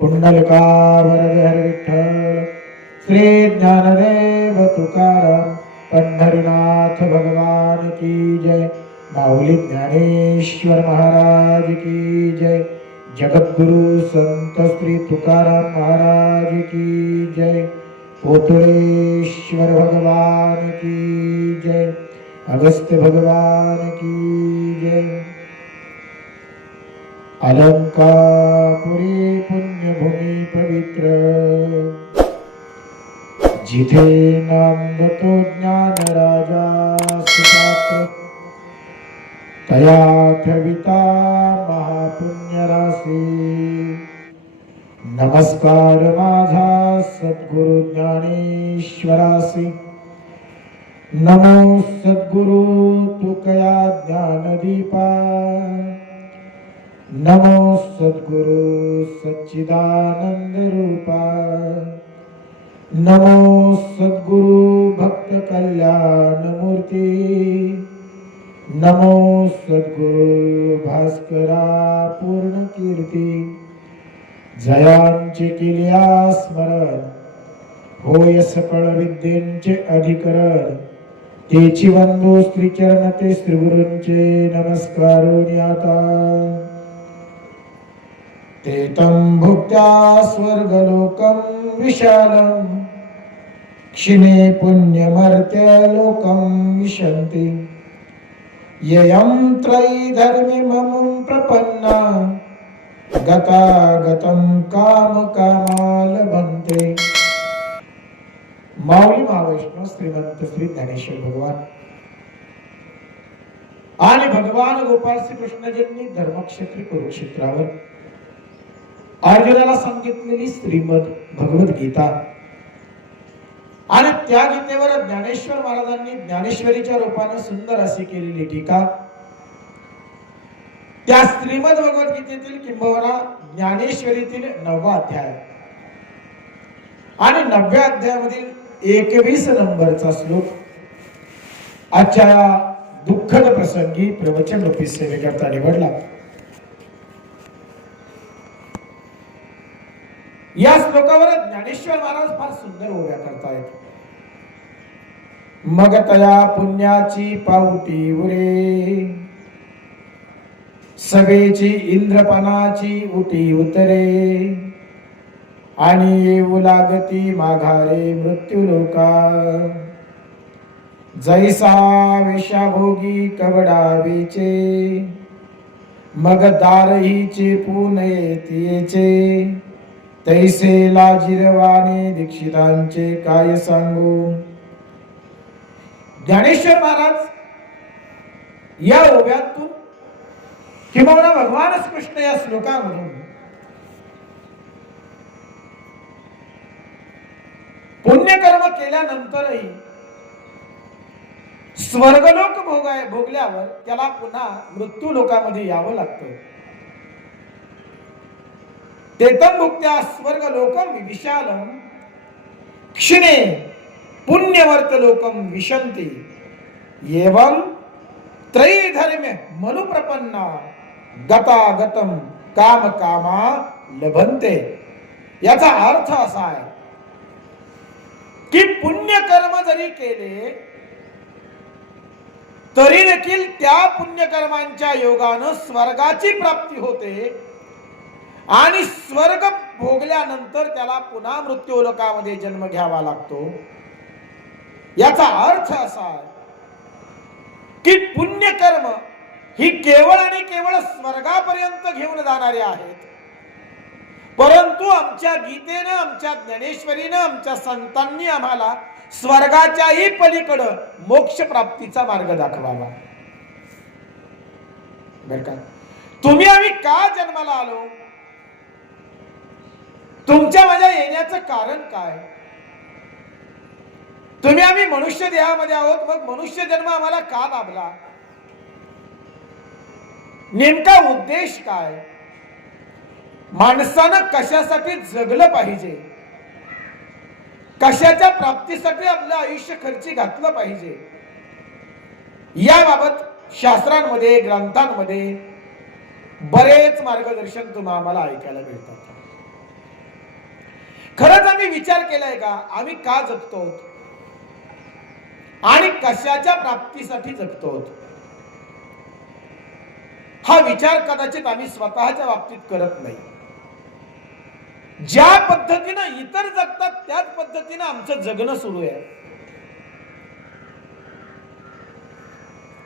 पुंडलिकावरद विठ्ठल श्री ज्ञानदेव तुकाराम पंढरीनाथ भगवान की जय। माऊली ज्ञानेश्वर महाराज की जय। जगद्गुरु संत श्री तुकाराम महाराज की जय। कोटुळेश्वर भगवान की जय। अगस्त्य भगवान की जय। अलंकापुरी पुण्यभूमी पवित्र जिथे नामतो ज्ञान राजा सुपात्र तया ठविता महापुण्य राशी। नमस्कार माझा सद्गुरु ज्ञानेश्वरासी। नमो सद्गुरु तुकया ज्ञानदीपा। नमो सद्गुरु सच्चिदानंद रूपा। नमो सद्गुरु भक्त कल्याण मूर्ती। नमो सद्गुरु भास्करा पूर्ण कीर्ती। जयांचे केल्या स्मरण होय सकळ विद्येंचे अधिकरण। तेची वंदो श्रीचरण ते श्रीगुरूंचे नमस्कारोनी आता। ते तं भुक्त्या स्वर्गलोकं विशालं क्षिणे पुण्यमर्त्य लोकं विशन्ति। ययं त्रयीधर्मिममुं प्रपन्ना गतागतं कामकामालभन्ते। माऊली महावैष्णव श्रीमंत श्री ज्ञानेश्वर भगवान आणि भगवान गोपाळ श्री कृष्णजींनी धर्मक्षेत्री कुरुक्षेत्रावर अर्जुनाला सांगितलेली श्रीमद भगवद गीता आणि त्या गीतेवर ज्ञानेश्वर महाराजांनी ज्ञानेश्वरीच्या रूपाने सुंदर अशी केलेली टीका। त्या श्रीमद भगवद गीतेतील किंबहुना ज्ञानेश्वरीतील 9वा अध्याय आणि 9व्या अध्यायामधील 21 नंबरचा श्लोक आजच्या दुःखद प्रसंगी प्रवचन रूपी सेवेकरता निवडला। या श्लोकावर ज्ञानेश्वर महाराज फार सुंदर ओव्या करतायत। मग तया पुण्याची पावती उरे सवेची इंद्रपणाची उटी उतरे। आणि येऊ लागती माघारे मृत्यू लोका। जैसा विषाभोगी कवडावीचे मग दारहीचे पुणे तियेचे। तैसे लाजिरवाणे दीक्षितांचे काय सांगू। ज्ञानेश्वर महाराज या ओव्यातून किंवा भगवान कृष्ण या श्लोकामधून पुण्यकर्म केल्यानंतरही स्वर्गलोक भोगल्यावर त्याला पुन्हा मृत्यू लोकामध्ये यावं लागतं। तेतं भुक्त्या स्वर्गलोकं विशालं क्षिणे पुण्यवर्त लोकं विशन्ति। एवं त्रयीधर्म्य मनुप्रपन्ना गतागतं कामकामा लभन्ते। याचा अर्थ असा आहे की पुण्यकर्म जरी केले तरी देखील त्या पुण्यकर्मांच्या योगानं स्वर्गाची प्राप्ती होते आणि स्वर्ग भोगल्यानंतर त्याला पुन्हा मृत्यू लोकामध्ये जन्म घ्यावा लागतो। याचा अर्थ असा आहे की पुण्यकर्म ही केवळ आणि केवळ स्वर्गापर्यंत घेऊन जाणारे आहेत, परंतु आमच्या गीतेनं, आमच्या ज्ञानेश्वरीनं, आमच्या संतांनी आम्हाला स्वर्गाच्याही पलीकडं मोक्ष प्राप्तीचा मार्ग दाखवावा। बर का? तुम्ही आम्ही का जन्माला आलो, तुमच्या माझ्या येण्याचं कारण काय, तुम्ही आम्ही मनुष्य देहामध्ये आहोत, मग मनुष्य जन्म आम्हाला का लाभला, नेमका उद्देश काय, माणसानं कशासाठी जगलं पाहिजे, कशाच्या प्राप्तीसाठी आपलं आयुष्य खर्ची घातलं पाहिजे, याबाबत शास्त्रांमध्ये, ग्रंथांमध्ये बरेच मार्गदर्शन तुम्हाला आम्हाला ऐकायला मिळतात। खरंच आम्ही विचार केलाय का आम्ही का जगतो आणि कशाच्या प्राप्तीसाठी जगतो? हा विचार कदाचित आम्ही स्वतःच्या बाबतीत करत नाही. ज्या पद्धतीनं इतर जगतात त्याच पद्धतीनं आमचं जगणं सुरू आहे.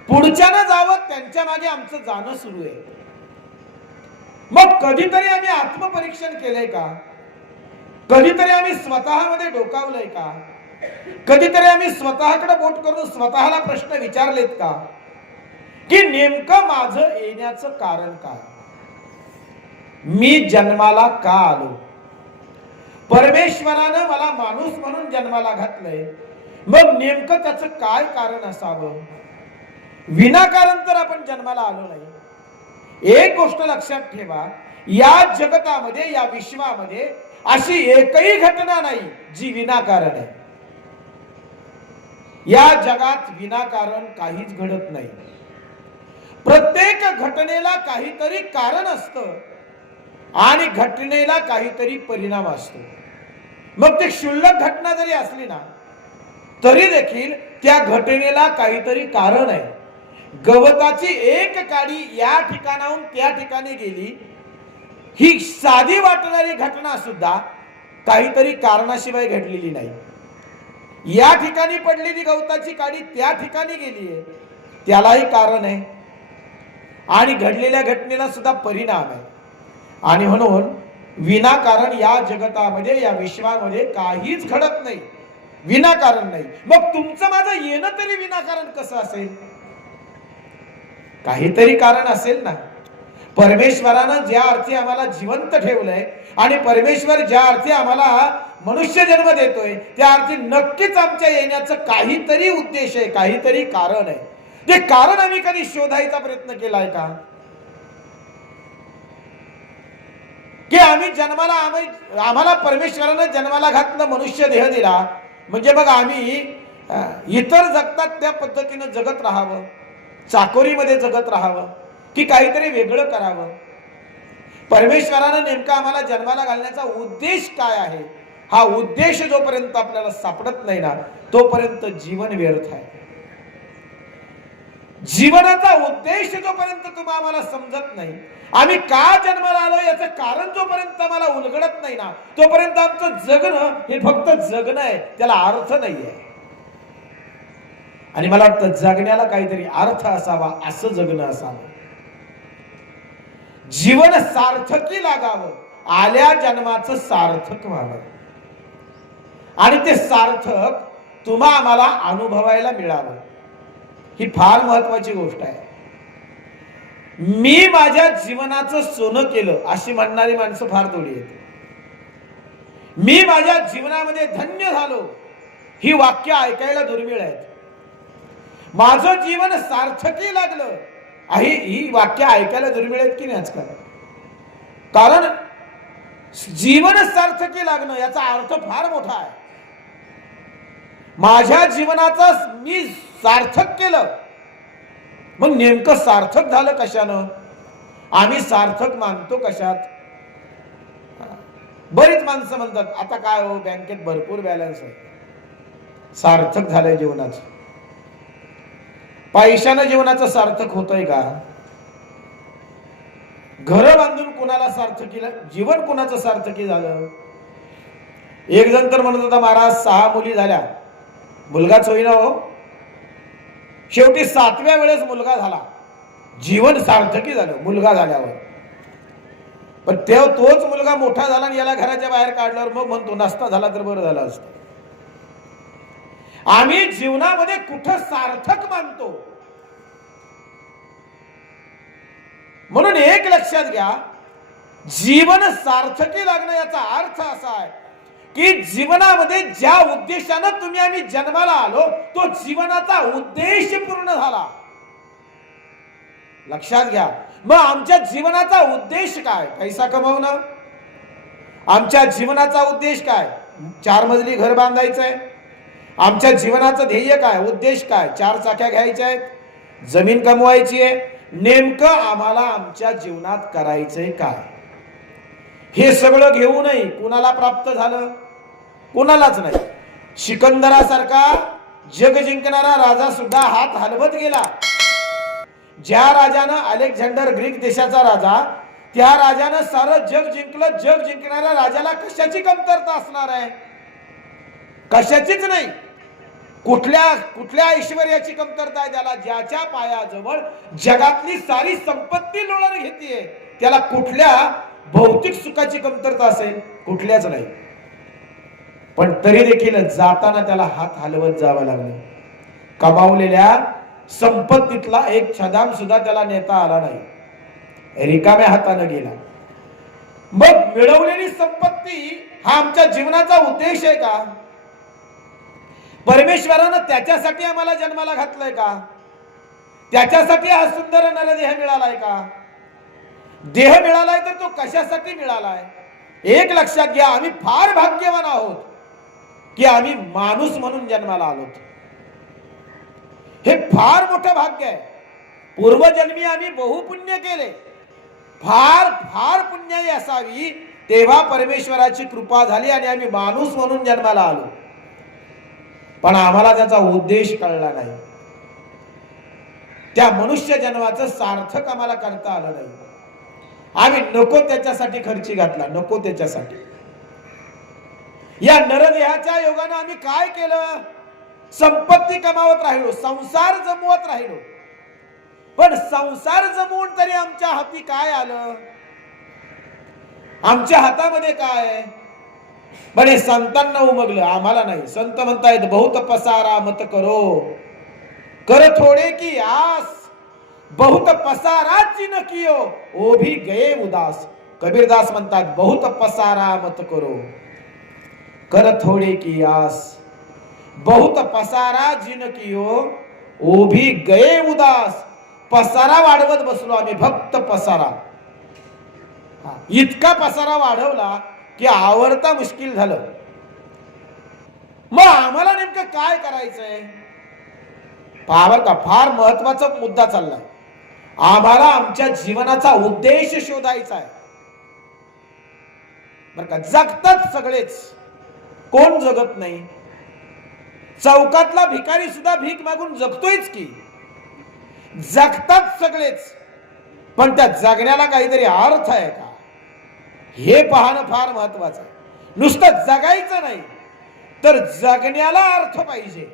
पुढच्यानं जावं त्यांच्या मागे आमचं जाणं सुरू आहे. मग कधीतरी आम्ही आत्मपरीक्षण केलंय का? कधीतरी आम्ही स्वतःमध्ये डोकावलंय का? कधीतरी आम्ही स्वतःकडे बोट करून स्वतःला प्रश्न विचारलेत का की नेमकं माझं येण्याचं कारण काय? मी जन्माला का आलो? परमेश्वरानं मला माणूस म्हणून जन्माला घातलंय, मग नेमकं त्याचं काय कारण असावं? विनाकारण तर आपण जन्माला आलो नाही. एक गोष्ट लक्षात ठेवा, या जगतामध्ये या विश्वामध्ये अशी एकही घटना नाही जी विनाकारण आहे. या जगात विनाकारण काहीच घडत नाही. प्रत्येक घटनेला काहीतरी कारण असतं आणि घटनेला काहीतरी परिणाम असतो. मग ते क्षुल्लक घटना जरी असली ना तरी देखील त्या घटनेला काहीतरी कारण आहे. गवताची एक काडी या ठिकाणाहून त्या ठिकाणी गेली, ही साधी वाटणारी घटना सुद्धा काहीतरी कारणाशिवाय घडलेली नाही. या ठिकाणी पडलेली गवताची काडी त्या ठिकाणी गेली आहे, त्यालाही कारण आहे आणि घडलेल्या घटनेला सुद्धा परिणाम आहे. आणि म्हणून विनाकारण या जगतामध्ये या विश्वामध्ये काहीच घडत नाही, विनाकारण नाही. मग तुमचं माझं येणं तरी विनाकारण कसं असेल? काहीतरी कारण असेल ना. परमेश्वरानं ज्या अर्थी आम्हाला जिवंत ठेवलंय आणि परमेश्वर ज्या अर्थी आम्हाला मनुष्य जन्म देतोय त्या अर्थी नक्कीच आमच्या येण्याचं काहीतरी उद्देश आहे, काहीतरी कारण आहे. ते कारण आम्ही कधी शोधायचा प्रयत्न केलाय का? की आम्ही जन्माला आम्हाला परमेश्वरानं जन्माला घातलं, मनुष्य देह दिला म्हणजे मग आम्ही इतर जगतात त्या पद्धतीनं जगत राहावं, चाकोरीमध्ये जगत राहावं की काहीतरी वेगळं करावं? परमेश्वरानं नेमका आम्हाला जन्माला घालण्याचा उद्देश काय आहे, हा उद्देश जोपर्यंत आपल्याला सापडत नाही ना तोपर्यंत जीवन व्यर्थ आहे. जीवनाचा उद्देश जोपर्यंत तुम्हाला आम्हाला समजत नाही, आम्ही का जन्माला आलो याचं कारण जोपर्यंत आम्हाला उलगडत नाही ना तोपर्यंत आमचं जगणं हे फक्त जगणं आहे, त्याला अर्थ नाहीये. आणि मला वाटतं जगण्याला काहीतरी अर्थ असावा, असं जगणं असावं. जीवन सार्थकी लागावं, आल्या जन्माचं सार्थक व्हावं आणि ते सार्थक तुम्हा आम्हाला अनुभवायला मिळावं. ही फार महत्वाची गोष्ट आहे. मी माझ्या जीवनाचं सोनं केलं अशी म्हणणारी माणसं फार थोडी आहेत. मी माझ्या जीवनामध्ये धन्य झालो ही वाक्य ऐकायला दुर्मिळ आहेत. माझं जीवन सार्थकी लागलं ही वाक्य ऐकायला दुर्मिळ आहेत की नाही आजकाल? कारण जीवन सार्थकी लागणं याचा अर्थ फार मोठा आहे. माझ्या जीवनाचा मी सार्थक केलं, मग नेमकं सार्थक झालं कशानं? आम्ही सार्थक मानतो कशात? बरीच माणसं म्हणतात आता काय हो बँकेत भरपूर बॅलन्स आहे, सार्थक झालंय जीवनाचं. पैशानं जीवनाचं सार्थक होतंय का? घर बांधून कुणाला सार्थकी, जीवन कुणाचं सार्थकी झालं? एक जण तर म्हणत होता महाराज 6 मुली झाल्या, मुलगाच होईना हो. शेवटी 7व्या वेळेस मुलगा झाला, जीवन सार्थकी झालं मुलगा झाल्यावर. पण तोच मुलगा मोठा झाला आणि याला घराच्या बाहेर काढल्यावर मग म्हणतो नसता झाला तर बरं झालं असतं. आम्ही जीवनामध्ये कुठं सार्थक मानतो. म्हणून एक लक्षात घ्या, जीवन सार्थकी लागणं याचा अर्थ असा आहे की जीवनामध्ये ज्या उद्देशानं तुम्ही आम्ही जन्माला आलो तो जीवनाचा उद्देश पूर्ण झाला. लक्षात घ्या. मग आमच्या जीवनाचा उद्देश काय? पैसा कमवणं. आमच्या जीवनाचा उद्देश काय? 4 मजली घर बांधायचंय. आमच्या जीवनाचं ध्येय काय, उद्देश काय? 4 चाक्या घ्यायच्या आहेत, जमीन कमवायची आहे. नेमकं आम्हाला आमच्या जीवनात करायचंय काय हे सगळं घेऊनही कुणाला प्राप्त झालं? कुणालाच नाही. सिकंदरासारखा जग जिंकणारा राजा सुद्धा हात हलवत गेला. ज्या राजानं, अलेक्झांडर ग्रीक देशाचा राजा, त्या राजानं सारं जग जिंकलं. जग जिंकणाऱ्या राजाला कशाची कमतरता असणार आहे? कशाचीच नाही. कुठल्या ऐश्वर्याची कमतरता आहे त्याला? ज्याच्या पायाजवळ जगातली सारी संपत्ती लोळण घेतीये, त्याला कुठल्या भौतिक सुखाची कमतरता असेल? कुठल्याच नाही. पण तरी देखील जाताना त्याला हात हलवत जावं लागलं. कमावलेल्या संपत्तीतला एक छदाम सुद्धा त्याला नेता आला नाही. रिकाम्या हातानं गेला. मग मिळवलेली संपत्ती हा आमच्या जीवनाचा उद्देश आहे का? परमेश्वरानं त्याच्यासाठी आम्हाला जन्माला घातलंय का? त्याच्यासाठी हा सुंदर नरदेह मिळालाय का? देह मिळालाय तर तो कशासाठी मिळालाय? एक लक्षात घ्या, आम्ही फार भाग्यवान आहोत की आम्ही माणूस म्हणून जन्माला आलोत. हे फार मोठं भाग्य आहे. पूर्वजन्मी आम्ही बहुपुण्य केले, फार फार पुण्याई असावी, तेव्हा परमेश्वराची कृपा झाली आणि आम्ही माणूस म्हणून जन्माला आलो. पण आम्हाला त्याचा उद्देश कळला नाही. त्या मनुष्य जन्माचं सार्थक आम्हाला करता आलं नाही. आम्ही नको त्याच्यासाठी खर्ची घातला, नको त्याच्यासाठी. या नरदेहाच्या योगानं आम्ही काय केलं? संपत्ती कमावत राहिलो, संसार जमवत राहिलो. पण संसार जमवून तरी आमच्या हाती काय आलं? आमच्या हातामध्ये काय? बरे संतांना उमगलं, आम्हाला नाही. संत म्हणतायत, बहुत पसारा मत करो, कर थोडे की आस, बहुत पसारा जिन कियो, ओ भी गए उदास. कबीरदास म्हणतात, बहुत पसारा मत करो, कर थोडे की आस, बहुत पसारा जिन कियो, ओ भी गए उदास. पसारा वाढवत बसलो आम्ही, भक्त पसारा. इतका पसारा वाढवला की आवरता मुश्किल झालं. मग आम्हाला नेमकं काय करायचंय? पावर का फार महत्वाचा मुद्दा चाललाय. आम्हाला आमच्या जीवनाचा उद्देश शोधायचा आहे. बरं का, जगतात सगळेच, कोण जगत नाही? चौकातला भिकारी सुद्धा भीक मागून जगतोयच की. जगतात सगळेच, पण त्या जगण्याला काहीतरी अर्थ आहे का, हे पाहणं फार महत्वाचं आहे. नुसतं जगायचं नाही, तर जगण्याला अर्थ पाहिजे.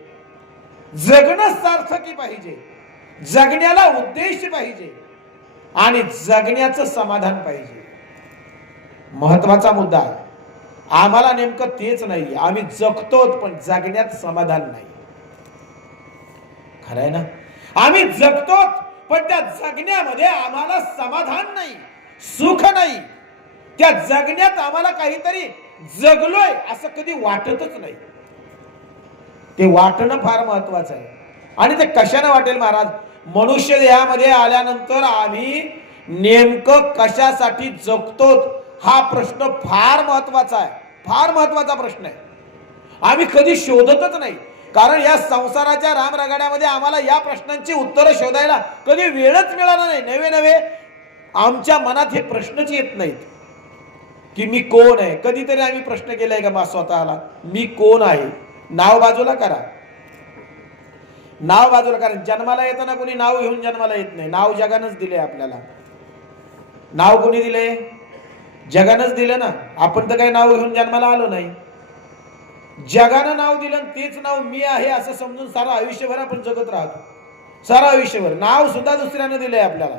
जगणं सार्थकी पाहिजे, जगण्याला उद्देश पाहिजे आणि जगण्याचं समाधान पाहिजे. महत्वाचा मुद्दा आहे. आम्हाला नेमकं तेच नाही. आम्ही जगतोच पण जगण्यात समाधान नाही. खरं आहे ना? आम्ही जगतोच पण त्या जगण्यामध्ये आम्हाला समाधान नाही, सुख नाही. त्या जगण्यात आम्हाला काहीतरी जगलोय असं कधी वाटतच नाही. ते वाटणं फार महत्वाचं आहे. आणि ते कशाने वाटेल महाराज? मनुष्य देहामध्ये आल्यानंतर आम्ही नेमकं कशासाठी जगतो हा प्रश्न फार महत्वाचा आहे. फार महत्वाचा प्रश्न आहे. आम्ही कधी शोधतच नाही. कारण या संसाराच्या रामरगाड्यामध्ये आम्हाला या प्रश्नांची उत्तरं शोधायला कधी वेळच मिळाला नाही. नवे नवे आमच्या मनात हे प्रश्नच येत नाहीत की मी कोण आहे. कधीतरी आम्ही प्रश्न केलाय का मा स्वतःला, मी कोण आहे? नाव बाजूला करा, नाव बाजूला करा. जन्माला येताना कोणी नाव घेऊन जन्माला येत नाही. नाव जगानंच दिले आपल्याला. नाव कोणी दिले? जगानंच दिलं ना. आपण तर काही नाव घेऊन जन्माला आलो नाही. जगानं नाव दिलं, तेच नाव मी आहे असं समजून सारा आयुष्यभर आपण जगत राहतो. सारा आयुष्यभर नाव सुद्धा दुसऱ्यानं दिलंय आपल्याला.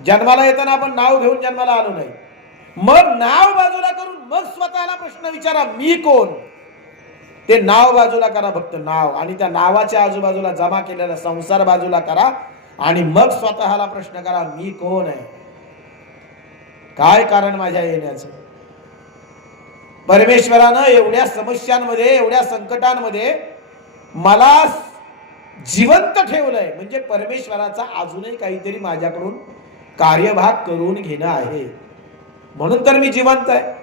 जन्माला येताना आपण नाव घेऊन जन्माला आलो नाही. मग नाव बाजूला करून मग स्वतःला प्रश्न विचारा, मी कोण? ते नाव बाजूला करा, फक्त नाव, आणि त्या नावाच्या आजूबाजूला जमा केलेला संसार बाजूला करा आणि मग स्वतःला प्रश्न करा, मी कोण आहे? काय कारण माझ्या येण्याचं? परमेश्वरानं एवढ्या समस्यांमध्ये, एवढ्या संकटांमध्ये मला जिवंत ठेवलंय म्हणजे परमेश्वराचा अजूनही काहीतरी माझ्याकडून कार्यभाग करून घेणं आहे. म्हणून तर मी जिवंत आहे.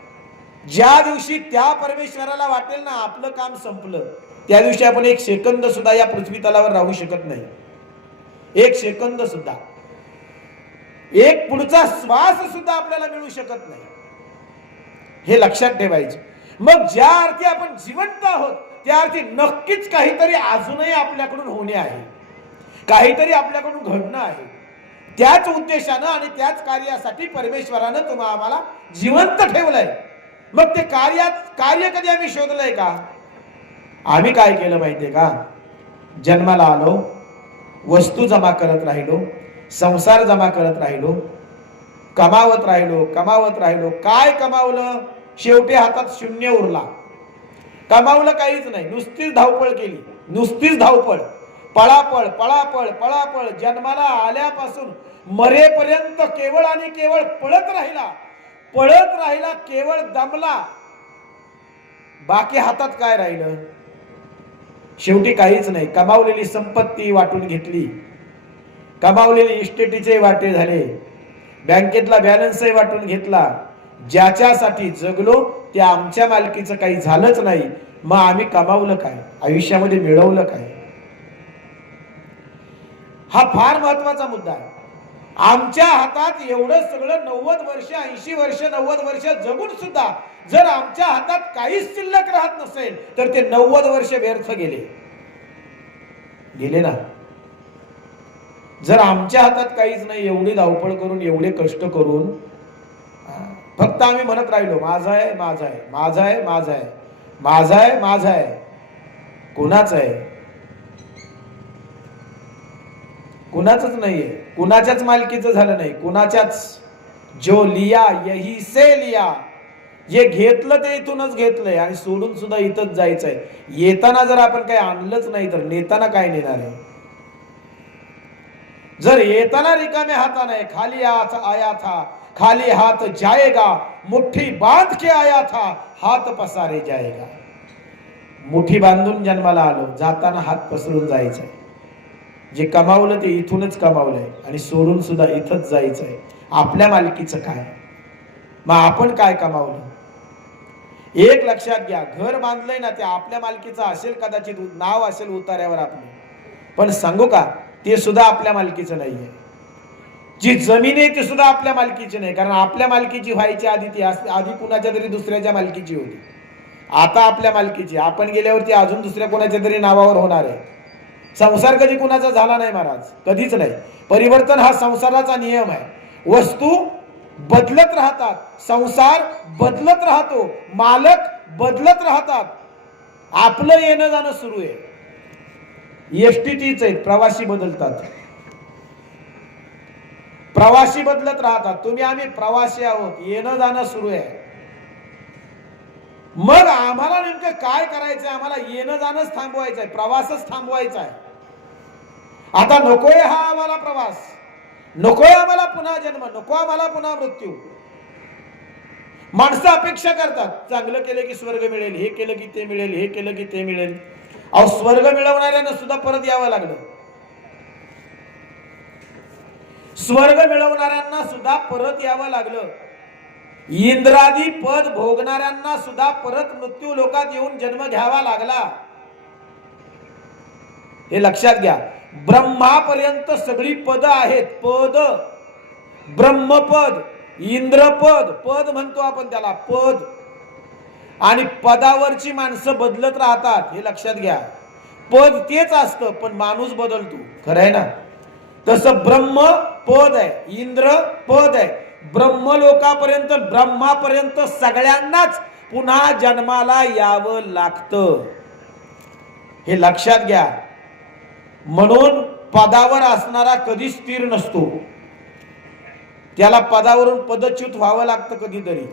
ज्या दिवशी त्या परमेश्वराला वाटेल ना आपलं काम संपलं, त्या दिवशी आपण एक सेकंद सुद्धा या पृथ्वी तलावर राहू शकत नाही. एक सेकंद सुद्धा, एक पुढचा श्वास सुद्धा आपल्याला मिळू शकत नाही. हे लक्षात ठेवायचं. मग ज्या अर्थी आपण जिवंत आहोत त्या अर्थी नक्कीच काहीतरी अजूनही आपल्याकडून होणे आहे, काहीतरी आपल्याकडून घडणं आहे. त्याच उद्देशानं आणि त्याच कार्यासाठी परमेश्वरानं तुम्हा आम्हाला जिवंत ठेवलंय. मग ते कार्य कधी आम्ही शोधलंय का? आम्ही काय केलं माहितीये का? जन्माला आलो, वस्तू जमा करत राहिलो, संसार जमा करत राहिलो, कमावत राहिलो. काय कमावलं? शेवटी हातात शून्य उरला. कमावलं काहीच नाही, नुसतीच धावपळ केली, नुसतीच धावपळ, पळापळ पळापळ पळापळ. जन्माला आल्यापासून मरेपर्यंत केवळ आणि केवळ पळत राहिला, केवळ दमला. बाकी हातात काय राहिलं? शेवटी काहीच नाही. कमावलेली संपत्ती वाटून घेतली, कमावलेले इस्टेटीचे वाटे झाले, बँकेतला बॅलन्सही वाटून घेतला. ज्याच्यासाठी जगलो त्या आमच्या मालकीचं काही झालंच नाही. मग आम्ही कमावलं काय? आयुष्यामध्ये मिळवलं काय? हा फार महत्वाचा मुद्दा आहे. आमच्या हातात एवढं सगळं 90 वर्ष 80 वर्ष 90 वर्ष जगून सुद्धा जर आमच्या हातात काहीच शिल्लक राहत नसेल तर ते 90 वर्ष व्यर्थ गेले ना. जर आमच्या हातात काहीच नाही, एवढी धावपळ करून, एवढे कष्ट करून फक्त आम्ही म्हणत राहिलो माझं आहे, माझं आहे, माझं आहे, माझं आहे, माझं आहे, माझं आहे. कोणाच आहे? कुणाचंच नाहीये, कुणाच्याच मालकीचं झालं नाही, कुणाच्याच. जो लिया यही से लिया, जे घेतलं ते इथूनच घेतलंय आणि सोडून सुद्धा इथंच जायचंय. येताना जर आपण काही आणलंच नाही तर नेताना काय नेणार आहे? जर येताना रिकाम्या हाताने खाली आया था, खाली हाथ जाएगा, मुट्ठी बांध के आया था, हाथ पसारे जाएगा. मुठी बांधून जन्माला आलो, जाताना हात पसरून जायचंय. जे कमावलं ते इथूनच कमावलंय आणि सोडून सुद्धा इथंच जायचंय. आपल्या मालकीचं काय? मग आपण काय कमावलं? एक लक्षात घ्या, घर बांधलंय ना ते आपल्या मालकीचं असेल, कदाचित नाव असेल उतार्यावर आपलं, पण सांगू का ते सुद्धा आपल्या मालकीचं नाहीये. जी जमीन आहे ती सुद्धा आपल्या मालकीची नाही, कारण आपल्या मालकीची व्हायची आधी ती आधी कुणाच्या तरी दुसऱ्याच्या मालकीची होती. आता आपल्या मालकीची. आपण गेल्यावरती अजून दुसऱ्या कोणाच्या तरी नावावर होणार आहे. संसार कधी कुणाचा झाला नाही महाराज, कधीच नाही. परिवर्तन हा संसाराचा नियम आहे. वस्तू बदलत राहतात, संसार बदलत राहतो, मालक बदलत राहतात. आपलं येणं जाणं सुरू आहे. एसटी तीच आहे, प्रवासी बदलतात, प्रवासी बदलत राहतात. तुम्ही आम्ही प्रवासी आहोत, येणं जाणं सुरू आहे. मग आम्हाला नेमकं काय करायचंय? आम्हाला येणं जाणंच थांबवायचंय, प्रवासच थांबवायचा आहे. आता नकोय हा आम्हाला प्रवास, नकोय आम्हाला पुन्हा जन्म, नको आम्हाला पुन्हा मृत्यू. माणसं अपेक्षा करतात, चांगलं केलं की स्वर्ग मिळेल, हे केलं की ते मिळेल, हे केलं की ते मिळेल. अहो, स्वर्ग मिळवणाऱ्यांना सुद्धा परत यावं लागलं. स्वर्ग मिळवणाऱ्यांना सुद्धा परत यावं लागलं. इंद्रादी पद भोगणाऱ्यांना सुद्धा परत मृत्यू लोकात येऊन जन्म घ्यावा लागला. हे लक्षात घ्या. ब्रह्मापर्यंत सगळी पद आहेत. पद, ब्रह्मपद, इंद्रपद, पद म्हणतो आपण त्याला, पद. आणि पदावरची माणसं बदलत राहतात, हे लक्षात घ्या. पद तेच असतं पण माणूस बदलतो, खरं आहे ना. तसं ब्रह्म पद आहे, इंद्र पद आहे. ब्रह्मलोकापर्यंत, ब्रह्मापर्यंत सगळ्यांनाच पुन्हा जन्माला यावं लागतं, हे लक्षात घ्या. म्हणून पदावर असणारा कधी स्थिर नसतो, त्याला पदावरून पदच्युत व्हावं लागतं कधीतरी,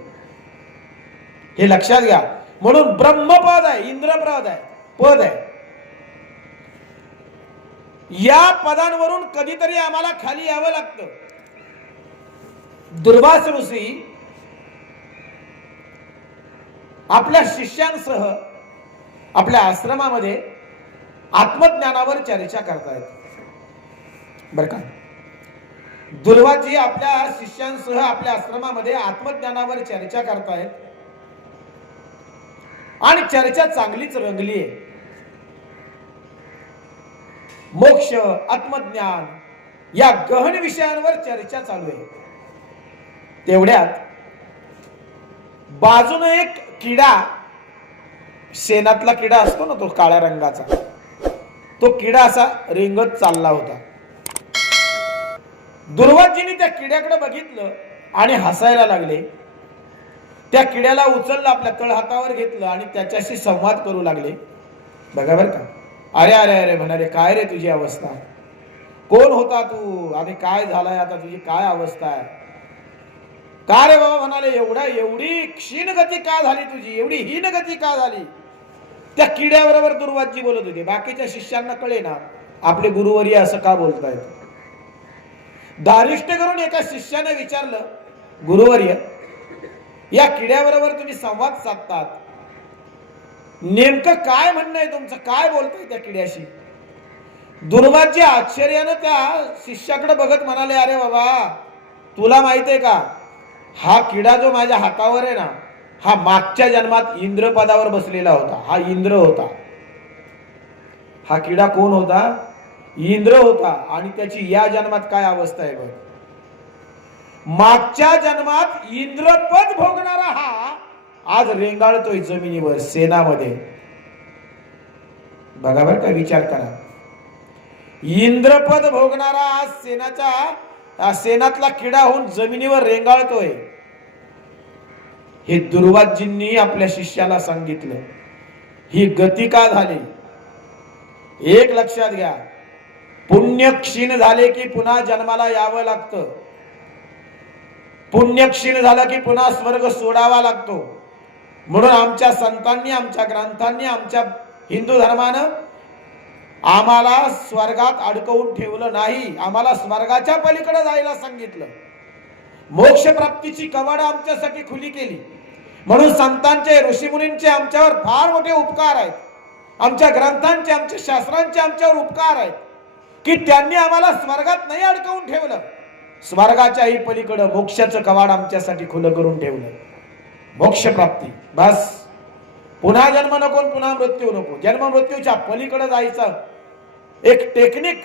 हे लक्षात घ्या. म्हणून ब्रह्मपद आहे, इंद्रपद आहे, पद आहे. या पदांवरून कधीतरी आम्हाला खाली यावं लागतं. दुर्वास ऋषी आपल्या शिष्यांसह आपल्या आश्रमामध्ये आत्मज्ञानावर चर्चा करतायत, बर का. दुर्वासजी आपल्या शिष्यांसह आपल्या आश्रमामध्ये आत्मज्ञानावर चर्चा करतायत आणि चर्चा चांगलीच रंगली आहे. मोक्ष, आत्मज्ञान या गहन विषयांवर चर्चा चालू आहे. तेवढ्यात बाजूने एक किडा, शेणातला किडा असतो ना तो काळ्या रंगाचा, तो किडा असा रेंगत चालला होता. दुर्वाजीने त्या किड्याकडे बघितलं आणि हसायला लागले. त्या किड्याला उचललं, आपल्या तळहातावर घेतलं आणि त्याच्याशी संवाद करू लागले. बघा बर का, अरे अरे अरे म्हणाले, काय रे तुझी अवस्था, कोण होता तू आणि काय झालाय आता, तुझी काय अवस्था आहे, का रे बाबा म्हणाले, एवढी क्षीण गती का झाली तुझी, एवढी हीन गती का झाली. त्या किड्याबरोबर दुर्वाजी बोलत होते. बाकीच्या शिष्यांना कळे ना आपले गुरुवर्य असं का बोलतायत. दारिष्ट करून एका शिष्याने विचारलं, गुरुवर्य, या किड्याबरोबर तुम्ही संवाद साधतात, नेमकं काय म्हणणं आहे तुमचं, काय बोलताय त्या किड्याशी. दुर्वाजी आश्चर्यानं त्या शिष्याकडे बघत म्हणाले, अरे बाबा तुला माहित आहे का, हा किडा जो माझ्या हातावर आहे ना, हा मागच्या जन्मात इंद्र पदावर बसलेला होता, हा इंद्र होता. हा किडा कोण होता, इंद्र होता. आणि त्याची या जन्मात काय अवस्था आहे बघ, मागच्या जन्मात इंद्रपद भोगणारा हा आज रेंगाळतोय जमिनीवर सेनामध्ये. बघा बरं का, विचार करा, इंद्रपद भोगणारा आज सेनातला किडा होऊन जमिनीवर रेंगाळतोय. हे दुर्वाजींनी आपल्या शिष्याला सांगितलं. ही गती का झाली, एक लक्षात घ्या, पुण्य क्षीण झाले की पुन्हा जन्माला यावं लागतं. पुण्य क्षीण झालं की पुन्हा स्वर्ग सोडावा लागतो. म्हणून आमच्या संतांनी, आमच्या ग्रंथांनी, आमच्या हिंदू धर्मानं आम्हाला स्वर्गात अडकवून ठेवलं नाही, आम्हाला स्वर्गाच्या पलीकडे जायला सांगितलं. मोक्ष प्राप्तीची कवाडं आमच्यासाठी खुली केली. म्हणून संतांचे, ऋषीमुनींचे आमच्यावर फार मोठे उपकार आहेत. आमच्या ग्रंथांचे, आमच्या शास्त्रांचे आमच्यावर उपकार आहेत की त्यांनी आम्हाला स्वर्गात नाही अडकवून ठेवलं, स्वर्गाच्याही पलीकडं मोक्षाचं कवाड आमच्यासाठी खुलं करून ठेवलं. मोक्ष प्राप्ती, बस. पुन्हा जन्म नको, पुन्हा मृत्यू नको. जन्म मृत्यूच्या पलीकडे जायचं एक टेक्निक,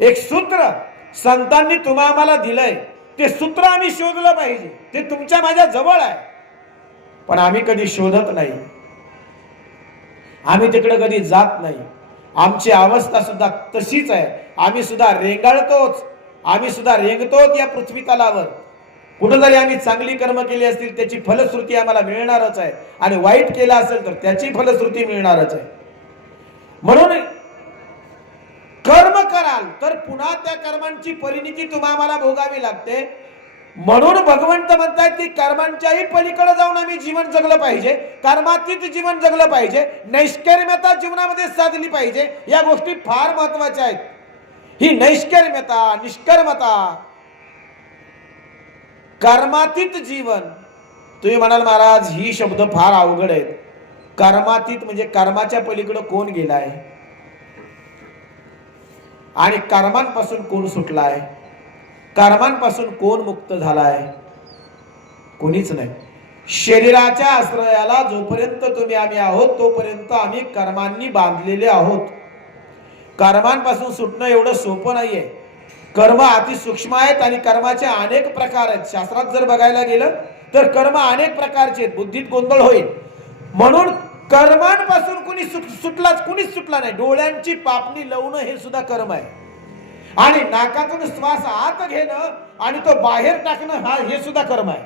एक सूत्र संतांनी तुम्हा आम्हाला दिलंय. ते सूत्र आम्ही शोधलं पाहिजे. ते तुमच्या माझ्या जवळ आहे, पण आम्ही कधी शोधत नाही, आम्ही तिकडे कधी जात नाही. आमची अवस्था सुद्धा तशीच आहे. आम्ही सुद्धा रेंगाळतोच, आम्ही सुद्धा रेंगतोच या पृथ्वी तलावर. कुठेतरी आम्ही चांगली कर्म केली असतील त्याची फलश्रुती आम्हाला मिळणारच आहे, आणि वाईट केलं असेल तर त्याची फलश्रुती मिळणारच आहे. म्हणून कर्म कराल तर पुन्हा त्या कर्मांची परिणिती तुम्हा आम्हाला भोगावी लागते. म्हणून भगवंत म्हणतात की कर्मांच्याही पलीकडे जाऊन आम्ही जीवन जगलं पाहिजे, कर्मातीत जीवन जगलं पाहिजे, नैष्कर्म्यता जीवनामध्ये साधली पाहिजे. या गोष्टी फार महत्वाच्या आहेत. ही नैष्कर्म्यता, निष्कर्मता, कर्मातीत जीवन. तुम्ही म्हणाल महाराज ही शब्द फार अवघड आहेत. कर्मातीत म्हणजे कर्माच्या पलीकडे कोण गेलाय आणि कर्मांपासून कोण सुटलाय, कर्मांपासून कोण मुक्त झालाय, कोणीच नाही. शरीराच्या आश्रयाला जोपर्यंत तुम्ही आम्ही आहोत तोपर्यंत आम्ही कर्मांनी बांधलेले आहोत. कर्मांपासून सुटणं एवढं सोपं नाहीये. कर्म अति सूक्ष्म आहेत आणि कर्माचे अनेक प्रकार आहेत. शास्त्रात जर बघायला गेलं तर कर्म अनेक प्रकारचे आहेत, बुद्धीत गोंधळ होईल. म्हणून कर्मांपासून कुणीच सुटला नाही. डोळ्यांची पापणी लावणं हे सुद्धा कर्म आहे, आणि नाकातून श्वास आत घेणं आणि तो बाहेर टाकणं हे सुद्धा कर्म आहे.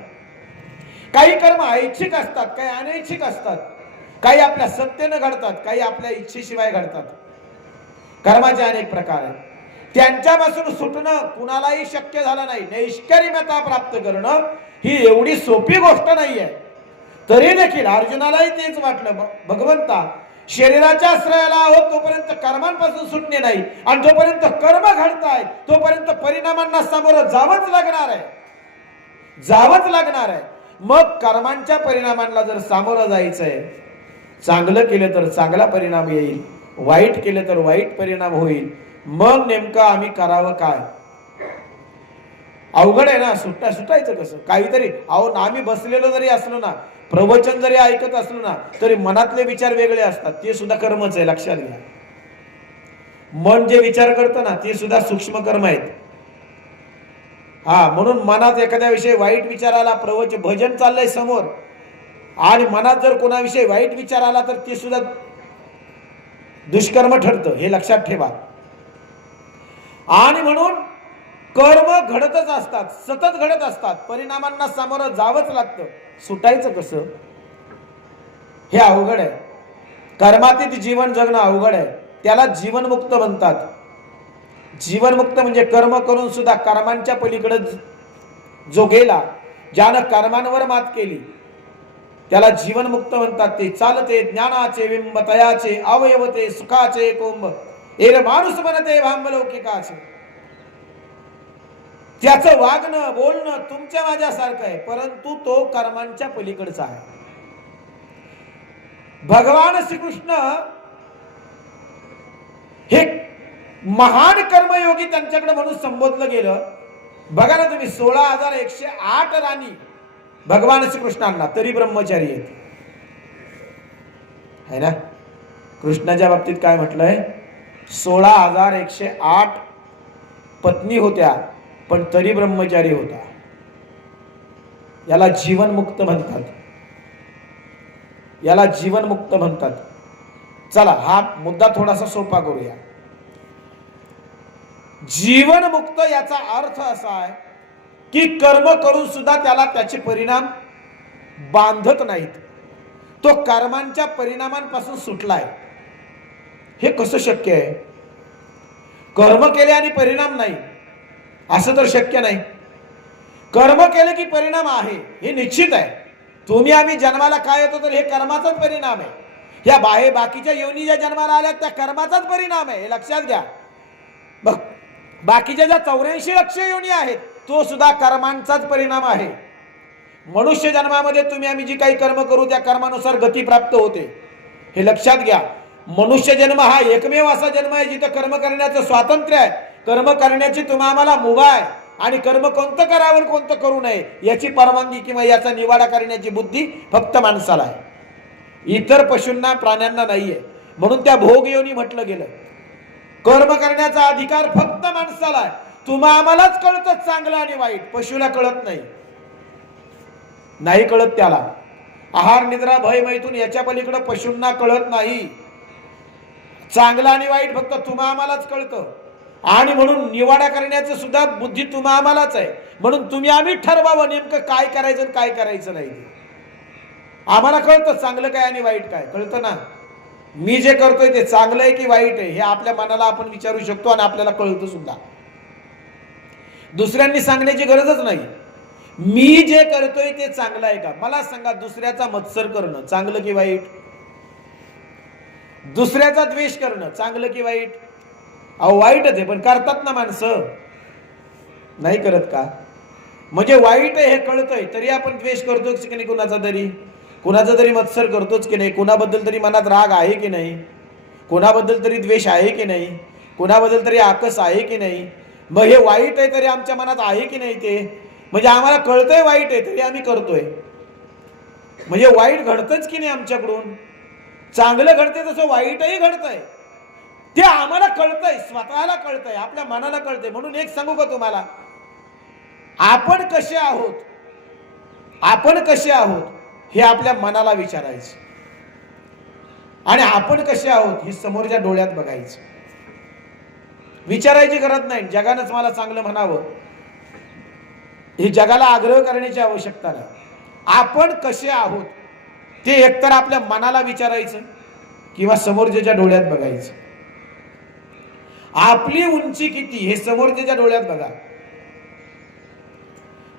काही कर्म ऐच्छिक असतात, काही अनैच्छिक असतात, काही आपल्या सत्तेने घडतात, काही आपल्या इच्छेशिवाय घडतात. कर्माचे अनेक प्रकार आहेत. त्यांच्यापासून सुटणं कुणालाही शक्य झालं नाही. नैष्कर्म्यता प्राप्त करणं ही एवढी सोपी गोष्ट नाहीये. तरी देखील अर्जुनालाही तेच वाटलं, भगवंता शरीराच्या आश्रयाला आहोत तोपर्यंत कर्मांपासून सुटणे नाही, आणि जोपर्यंत कर्म घडताय तोपर्यंत परिणामांना सामोरं जावंच लागणार आहे, जावंच लागणार आहे. मग कर्मांच्या परिणामांना जर सामोरं जायचंय, चांगलं केलं तर चांगला परिणाम येईल, वाईट केलं तर वाईट परिणाम होईल. मग नेमकं आम्ही करावं काय? अवघड आहे ना. सुटायचं कसं? काहीतरी आम्ही बसलेलो जरी असलो ना, प्रवचन जरी ऐकत असलो ना, तरी मनातले विचार वेगळे असतात. ते सुद्धा कर्मच आहे, लक्षात घ्या. मन जे विचार करतं ना ते सुद्धा सूक्ष्म कर्म आहेत. म्हणून मनात एखाद्या विषयी वाईट विचाराला, भजन चाललंय समोर आणि मनात जर कोणाविषयी वाईट विचार आला तर ते सुद्धा दुष्कर्म ठरतं, हे लक्षात ठेवा. आणि म्हणून कर्म घडतच असतात, सतत घडत असतात, परिणामांना सामोरं जावंच लागतं. सुटायचं कसं हे अवघड आहे. कर्मातीत जीवन जगणं अवघड आहे. त्याला जीवनमुक्त म्हणतात. जीवनमुक्त म्हणजे कर्म करून सुद्धा कर्मांच्या पलीकडे जो गेला, ज्यानं कर्मांवर मात केली, त्याला जीवनमुक्त म्हणतात. ते चालते ज्ञानाचे बिंब, तयाचे अवयव ते सुखाचे कोंब, एल माणूस बनते भांबलौकिकाचे. त्याचं वागणं बोलणं तुमच्या माझ्यासारखं आहे, परंतु तो कर्मांच्या पलीकडचा आहे. भगवान श्रीकृष्ण हे महान कर्मयोगी त्यांच्याकडे म्हणून संबोधलं गेलं. बघा ना तुम्ही, 16,108 राणी भगवान श्रीकृष्णांना, तरी ब्रह्मचारी आहेत, है ना. कृष्णाच्या बाबतीत काय म्हटलंय, 16,108 पत्नी होत्या, पण तरी ब्रह्मचारी होता. याला जीवनमुक्त म्हणतात, याला जीवनमुक्त म्हणतात. चला हा मुद्दा थोडासा सोपा करूया. जीवनमुक्त याचा अर्थ असा आहे की कर्म करून सुद्धा त्याला त्याचे परिणाम बांधत नाहीत. तो कर्मांच्या परिणामांपासून सुटलाय. हे कसं शक्य आहे? कर्म केले आणि परिणाम नाही असं तर शक्य नाही. कर्म केले की परिणाम आहे हे निश्चित आहे. तुम्ही आम्ही जन्माला काय येतो तर हे कर्माचाच परिणाम आहे. या बाकीच्या योनी ज्या जन्माला आल्या त्या कर्माचाच परिणाम आहे, हे लक्षात घ्या. बाकीच्या ज्या 84 लक्ष योनी आहेत तो सुद्धा कर्मांचाच परिणाम आहे. मनुष्य जन्मामध्ये तुम्ही आम्ही जी काही कर्म करू त्या कर्मानुसार गती प्राप्त होते, हे लक्षात घ्या. मनुष्य जन्म हा एकमेव असा जन्म आहे जिथं कर्म करण्याचं स्वातंत्र्य आहे. कर्म करण्याची तुम्हा आम्हाला मुभा आहे आणि कर्म कोणतं करावं कोणतं करू नये याची परवानगी किंवा याचा निवाडा करण्याची बुद्धी फक्त माणसाला आहे, इतर पशूंना प्राण्यांना नाहीये. म्हणून त्या भोग योनी म्हटलं गेलं. कर्म करण्याचा अधिकार फक्त माणसाला आहे. तुम्हा आम्हालाच कळतं चांगलं आणि वाईट, पशुला कळत नाही, नाही कळत त्याला. आहार निद्रा भय मैथून याच्या पलीकडे पशूंना कळत नाही. चांगलं आणि वाईट फक्त तुम्हा आम्हालाच कळतं. आणि म्हणून निवाडा करण्याचं सुद्धा बुद्धी तुम्हा आम्हालाच आहे. म्हणून तुम्ही आम्ही ठरवावं नेमकं काय करायचं आणि काय करायचं नाही. आम्हाला कळतं चांगलं काय आणि वाईट काय, कळतं ना. मी जे करतोय ते चांगलं आहे की वाईट आहे हे आपल्या मनाला आपण विचारू शकतो आणि आपल्याला कळतं सुद्धा. दुसऱ्यांनी सांगण्याची गरजच नाही. मी जे करतोय ते चांगलं आहे का. मला सांगा, दुसऱ्याचा मत्सर करणं चांगलं की वाईट? दुसऱ्याचा द्वेष करणं चांगलं की वाईट? अहो वाईटच आहे, पण करतात ना माणसं, नाही करत का? म्हणजे वाईट आहे हे कळतंय तरी आपण द्वेष करतोच की नाही कुणाचा तरी, कुणाचा तरी मत्सर करतोच की नाही, कुणाबद्दल तरी मनात राग आहे की नाही, कुणाबद्दल तरी द्वेष आहे की नाही, कुणाबद्दल तरी आकस आहे की नाही. मग हे वाईट आहे तरी आमच्या मनात आहे की नाही ते, म्हणजे आम्हाला कळतंय वाईट आहे तरी आम्ही करतोय. म्हणजे वाईट घडतंच की नाही आमच्याकडून. चांगलं घडतंय तसं वाईटही घडतंय, ते आम्हाला कळतंय, स्वतःला कळतंय, आपल्या मनाला कळतंय. म्हणून एक सांगू का तुम्हाला, आपण कसे आहोत, आपण कसे आहोत हे आपल्या मनाला विचारायचं आणि आपण कसे आहोत हे समोरच्या डोळ्यात बघायचं. विचारायची गरज नाही. जगानंच मला चांगलं म्हणावं हे जगाला आग्रह करण्याची आवश्यकता नाही. आपण कसे आहोत ते एकतर आपल्या मनाला विचारायचं किंवा समोरच्या डोळ्यात बघायचं. आपली उंची किती हे समोरच्या डोळ्यात बघा.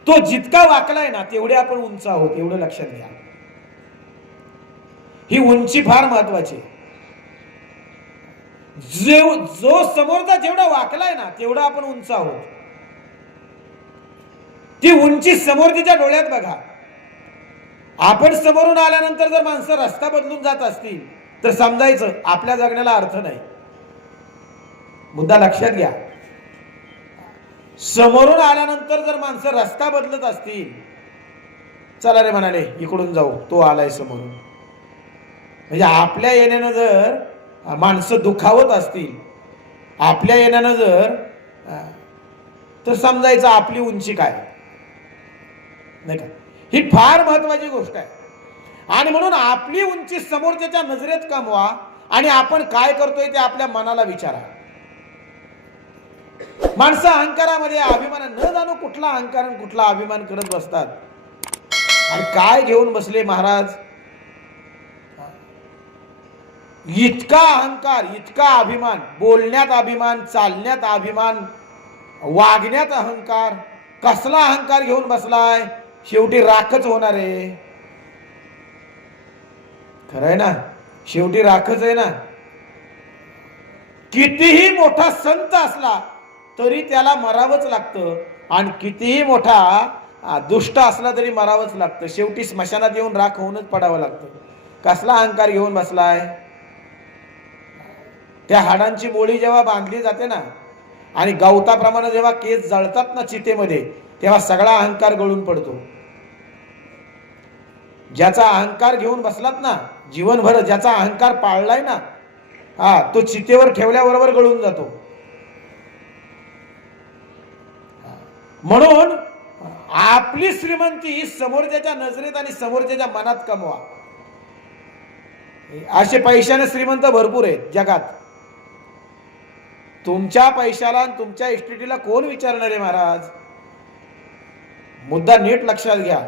तो जितका वाकलाय ना तेवढे आपण उंच आहोत, एवढं लक्षात घ्या. ही उंची फार महत्वाची आहे. जो समोरचा जेवढा वाकलाय ना तेवढा आपण उंच आहोत. ती उंची समोरच्या डोळ्यात बघा. आपण समोरून आल्यानंतर जर माणसं रस्ता बदलून जात असतील तर समजायचं आपल्या जगण्याला अर्थ नाही. मुद्दा लक्षात घ्या. समोरून आल्यानंतर जर माणसं रस्ता बदलत असतील, चला रे म्हणाले इकडून जाऊ, तो आलाय समोरून, म्हणजे आपल्या येण्यानं जर माणसं दुखावत असतील, आपल्या येण्यानं जर, तर समजायचं आपली उंची काय, नाही का. ही फार महत्वाची गोष्ट आहे. आणि म्हणून आपली उंची समोरच्याच्या नजरेत कमवा आणि आपण काय करतोय ते आपल्या मनाला विचारा. माणसं अहंकारामध्ये अभिमान न जाणू कुठला अहंकार आणि कुठला अभिमान करत बसतात. आणि काय घेऊन बसले महाराज, इतका अहंकार, इतका अभिमान, बोलण्यात अभिमान, चालण्यात अभिमान, वागण्यात अहंकार. कसला अहंकार घेऊन बसलाय, शेवटी राखच होणार आहे. खरंय ना, शेवटी राखच आहे ना. कितीही मोठा संत असला तरी त्याला मरावंच लागतं आणि कितीही मोठा दुष्ट असला तरी मरावंच लागतं. शेवटी स्मशानात येऊन राख होऊनच पडावं लागतं. कसला अहंकार घेऊन बसलाय. त्या हाडांची मोळी जेव्हा बांधली जाते ना आणि गवताप्रमाणे जेव्हा केस जळतात ना चितेमध्ये, तेव्हा सगळा अहंकार गळून पडतो. ज्याचा अहंकार घेऊन बसलात ना जीवनभर, ज्याचा अहंकार पाळलाय ना, तो चितेवर ठेवल्याबरोबर गळून जातो. म्हणून आपली श्रीमंती समोरच्याच्या नजरेत आणि समोरच्याच्या मनात कमवा. असे पैशाने श्रीमंत भरपूर आहेत जगात. तुमच्या पैशाला आणि तुमच्या इस्टेटीला कोण विचारणार आहे महाराज. मुद्दा नीट लक्षात घ्या.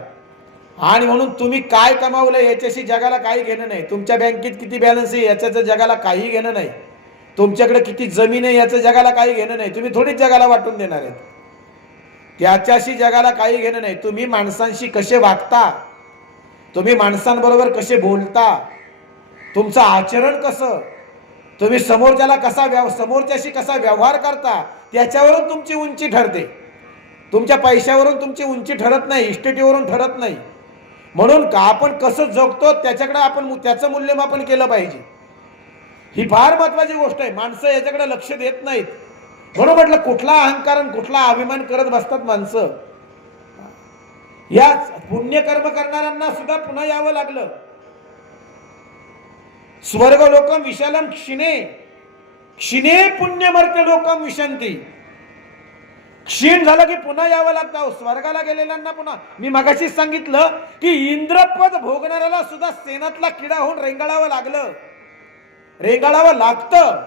आणि म्हणून तुम्ही काय कमावलं याच्याशी जगाला काही घेणं नाही. तुमच्या बँकेत किती बॅलन्स आहे याच्याचं जगाला काही घेणं नाही. तुमच्याकडे किती जमीन आहे याचं जगाला काही घेणं नाही. तुम्ही थोडीच जगाला वाटून देणार आहेत, त्याच्याशी जगाला काही घेणं नाही. तुम्ही माणसांशी कसे वागता, तुम्ही माणसांबरोबर कसे बोलता, तुमचं आचरण कसं, तुम्ही समोरच्याशी कसा व्यवहार करता, त्याच्यावरून तुमची उंची ठरते. तुमच्या पैशावरून तुमची उंची ठरत नाही, इस्टेटीवरून ठरत नाही. म्हणून का आपण कसं जगतो त्याच्याकडे आपण त्याचं मूल्यमापन केलं पाहिजे. ही फार महत्वाची गोष्ट आहे. माणसं याच्याकडे लक्ष देत नाहीत. म्हणून म्हटलं कुठला अहंकार आणि कुठला अभिमान करत बसतात माणसं. या पुण्यकर्म करणाऱ्यांना सुद्धा पुन्हा यावं लागलं. स्वर्ग लोकम विशालम क्षिणे क्षिणे पुण्यमर्त्य लोकम विशंती. क्षीण झालं की पुन्हा यावं लागतं. स्वर्गाला गेलेल्यांना पुन्हा, मी मगाशीच सांगितलं की इंद्रपद भोगणाऱ्याला सुद्धा सेनातला किडा होऊन रेंगाळावं लागलं, रेंगाळावं लागतं.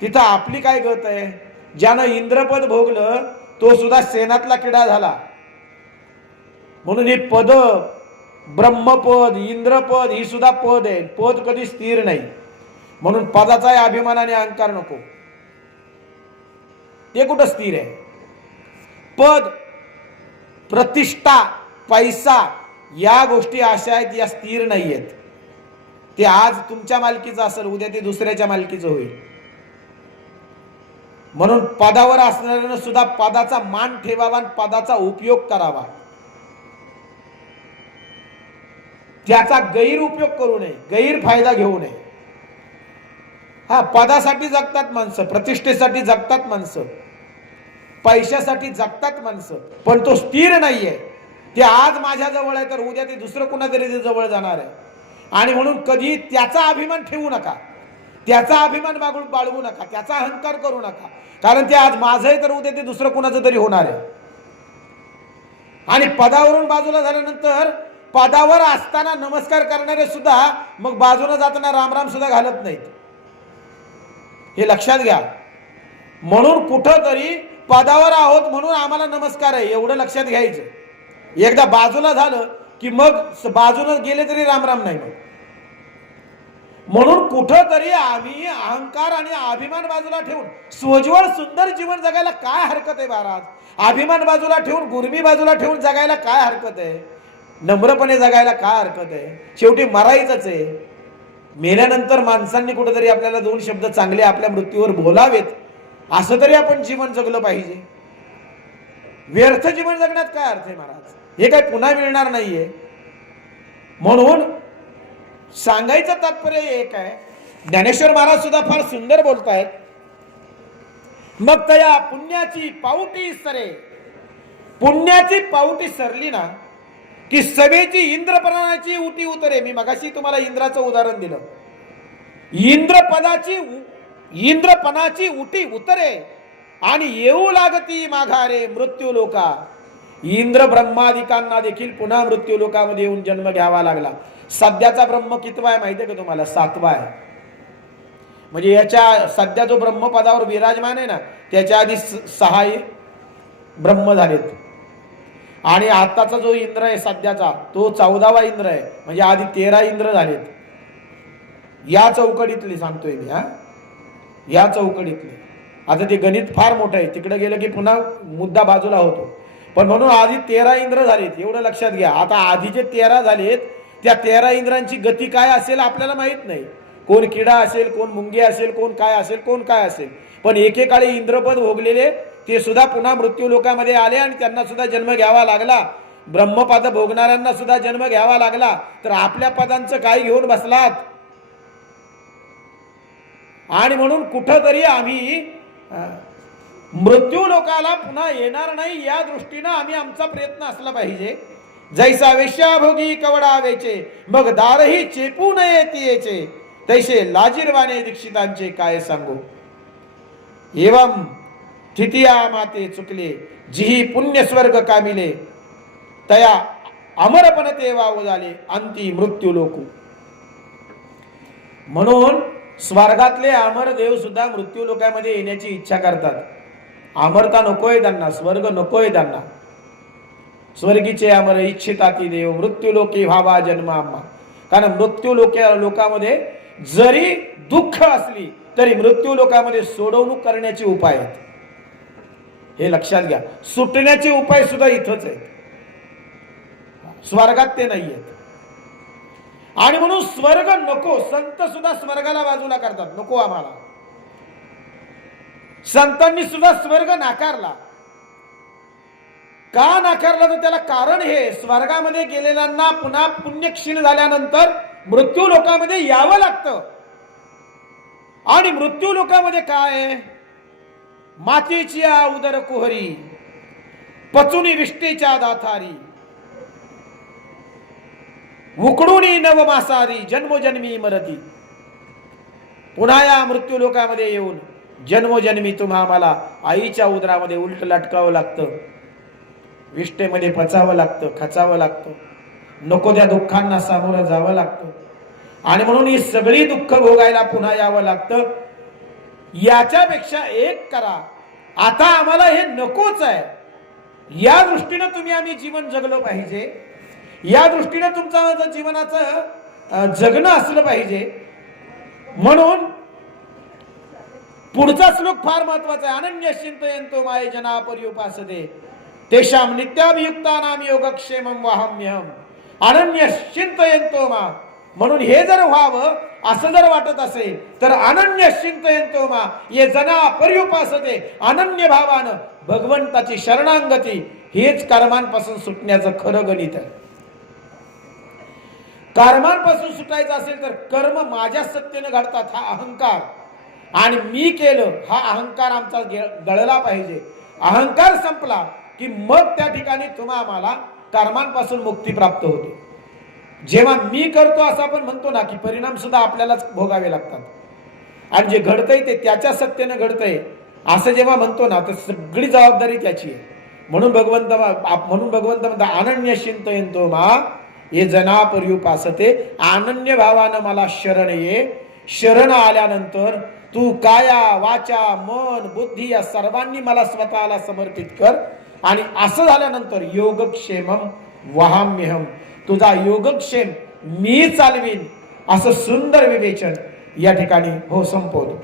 तिथं आपली काय गत आहे. ज्यानं इंद्रपद भोगलं तो सुद्धा सेनातला किडा झाला. म्हणून ही पद, ब्रह्मपद, इंद्रपद, ही सुद्धा पद आहे. पद कधी स्थिर नाही. म्हणून पदाचा अभिमानाने अहंकार नको. ते कुठं स्थिर आहे. पद, प्रतिष्ठा, पैसा या गोष्टी अशा आहेत या स्थिर नाही आहेत. ते आज तुमच्या मालकीचं असेल, उद्या ते दुसऱ्याच्या मालकीचं होईल. म्हणून पदावर असणाऱ्यानं सुद्धा पदाचा मान ठेवावा आणि पदाचा उपयोग करावा. त्याचा गैरउपयोग करू नये, गैरफायदा घेऊ नये. पदासाठी जगतात माणसं, प्रतिष्ठेसाठी जगतात माणसं, पैशासाठी जगतात माणसं, पण तो स्थिर नाहीये. ते आज माझ्या जवळ आहे तर उद्या ते दुसरं कुणातरी जवळ जाणार आहे. आणि म्हणून कधी त्याचा अभिमान ठेवू नका, त्याचा अभिमान बाळगू नका, त्याचा अहंकार करू नका. कारण ते आज माझं आहे तर उद्या ते दुसरं कुणाचं तरी होणार आहे. आणि पदावरून बाजूला झाल्यानंतर पदावर असताना नमस्कार करणारे सुद्धा मग बाजूला जाताना रामराम सुद्धा घालत नाहीत. हे लक्षात घ्या. म्हणून कुठं तरी पदावर आहोत म्हणून आम्हाला नमस्कार आहे एवढं लक्षात घ्यायचं. एकदा बाजूला झालं की मग बाजूला गेले तरी रामराम नाही. म्हणून कुठं तरी आम्ही अहंकार आणि अभिमान बाजूला ठेवून सोज्वळ सुंदर जीवन जगायला काय हरकत आहे महाराज. अभिमान बाजूला ठेवून, गुरमी बाजूला ठेवून जगायला काय हरकत आहे. नम्रपणे जगायला काय हरकत आहे. शेवटी मरायचंच आहे. मेल्यानंतर माणसांनी कुठेतरी आपल्याला दोन शब्द चांगले आपल्या मृत्यूवर बोलावेत, असं तरी आपण जीवन जगलं पाहिजे. व्यर्थ जीवन जगण्यात काय अर्थ आहे महाराज. हे काय पुन्हा मिळणार नाहीये. म्हणून सांगायचं तात्पर्य एक आहे. ज्ञानेश्वर महाराज सुद्धा फार सुंदर बोलतायत. मग तया पुण्याची पाऊटी सरे. पुण्याची पाऊटी सरली ना की सभेची इंद्रपणाची उटी उतरे. मी मगाशी तुम्हाला इंद्राचं उदाहरण दिलं. इंद्रपणाची उटी उतरे आणि येऊ लागती माघारे मृत्यू लोका. इंद्र ब्रह्मादिकांना देखील पुन्हा मृत्यू लोकामध्ये येऊन जन्म घ्यावा लागला. सध्याचा ब्रह्म कितवा आहे माहिती आहे का तुम्हाला? 7वा आहे. म्हणजे याच्या सध्या जो ब्रह्मपदावर विराजमान आहे ना, त्याच्या आधी 6 ब्रह्म झालेत. आणि आताचा जो इंद्र आहे सध्याचा, तो 14वा इंद्र आहे. म्हणजे आधी 13 इंद्र झालेत. या चौकडीतली सांगतोय मी. या चौकडीतली. आता ते गणित फार मोठं आहे, तिकडे गेलं की पुन्हा मुद्दा बाजूला होतो. पण म्हणून आधी 13 इंद्र झालेत, एवढं लक्षात घ्या. आता आधी जे 13 झालेत, त्या 13 इंद्रांची गती काय असेल आपल्याला माहित नाही. कोण किडा असेल, कोण मुंगी असेल, कोण काय असेल, कोण काय असेल. पण एकेकाळी इंद्रपद भोगलेले ते सुद्धा पुन्हा मृत्यू लोकामध्ये आले आणि त्यांना सुद्धा जन्म घ्यावा लागला. ब्रह्मपद भोगणाऱ्यांना सुद्धा जन्म घ्यावा लागला. तर आपल्या पदांचं काय घेऊन बसलात? आणि म्हणून कुठंतरी आम्ही मृत्यू लोकाला पुन्हा येणार नाही या दृष्टीनं आम्ही आमचा प्रयत्न असला पाहिजे. जैसा वेश्याभोगी कवडा वेचे, मग दारही चेपू नये तियेचे, तैसे लाजीरवाने दीक्षितांचे काय सांगू. एवं थितिया माते चुकले, जिही पुण्य स्वर्ग कामिले, तया अमरपण ते वाव झाले, अंती मृत्यू लोकू. म्हणून स्वर्गातले अमर देव सुद्धा मृत्यू लोकांमध्ये येण्याची इच्छा करतात. अमरता नकोय त्यांना, स्वर्ग नकोय त्यांना. स्वर्गीचे अमर इच्छिताती देव, मृत्यू लोके व्हावा जन्म आम्हा. कारण मृत्यू लोकामध्ये जरी दुःख असली तरी मृत्यू लोकामध्ये सोडवणूक करण्याचे उपाय आहेत. हे लक्षात घ्या. सुटण्याचे उपाय सुद्धा इथंच आहेत, स्वर्गात ते नाही आहेत. आणि म्हणून स्वर्ग नको. संत सुद्धा स्वर्गाला बाजूला करतात, नको आम्हाला. संतांनी सुद्धा स्वर्ग नाकारला. का नाकारला तर त्याला कारण हे, स्वर्गामध्ये गेलेल्यांना पुन्हा पुण्य क्षीण झाल्यानंतर मृत्यू लोकामध्ये यावं लागतं. आणि मृत्यू लोकामध्ये काय? मातीची उदर कुहरी, पचुनी विष्टेच्या दाथारी, उकडूनी नव मासारी, जन्मोजन्मी मरती. पुन्हा या मृत्यू लोकामध्ये येऊन जन्मोजन्मी तुम्हा आम्हाला आईच्या उदरामध्ये उलट लटकावं लागतं, विष्टेमध्ये पचावं लागतं, खचावं लागतं, नको त्या दुःखांना सामोरं जावं लागतं. आणि म्हणून ही सगळी दुःख भोगायला पुन्हा यावं लागतं. याच्यापेक्षा एक करा, आता आम्हाला हे नकोच आहे. या दृष्टीनं तुम्ही आम्ही जीवन जगलो पाहिजे. या दृष्टीनं तुमचं माझं जीवनाचं जगणं असलं पाहिजे. म्हणून पुढचा श्लोक फार महत्वाचा आहे. अनन्य चिंतयन्तो माये जना पर्युपासते, तेषां नित्याभियुक्तानां योगक्षेमं वहाम्यहम्. अनन्य चिंतयन्तो मा. म्हणून हे जर व्हावं असं जर वाटत असेल तर अनन्य चिंतयन्तो मा ये जना पर्युपासते, अनन्य भावानं भगवंताची शरणांगती, हेच कर्मांपासून सुटण्याचं खरं गणित आहे. कर्मांपासून सुटायचं असेल तर कर्म माझ्या सत्तेने घडतात हा अहंकार, आणि मी केलं हा अहंकार आमचा गळला पाहिजे. अहंकार संपला की मग त्या ठिकाणी तुम्हा आम्हाला कर्मांपासून मुक्ती प्राप्त होते. जेव्हा मी करतो असं आपण म्हणतो ना की परिणाम सुद्धा आपल्यालाच भोगावे लागतात, आणि जे घडतंय ते त्याच्या सत्तेने घडतंय असं जेव्हा म्हणतो ना तर सगळी जबाबदारी त्याची आहे. म्हणून भगवंत म्हणतात अनन्य चिंतयन्तो मा ये जना पर्युपासते, अनन्य भावानं मला शरण ये. शरण आल्यानंतर तू काया वाचा मन बुद्धी या सर्वांनी मला स्वतःला समर्पित कर. आणि असं झाल्यानंतर योगक्षेमम वहाम्यहम, तुझा योगक्षेम मी चालवीन. असं सुंदर विवेचन या ठिकाणी संपवतो.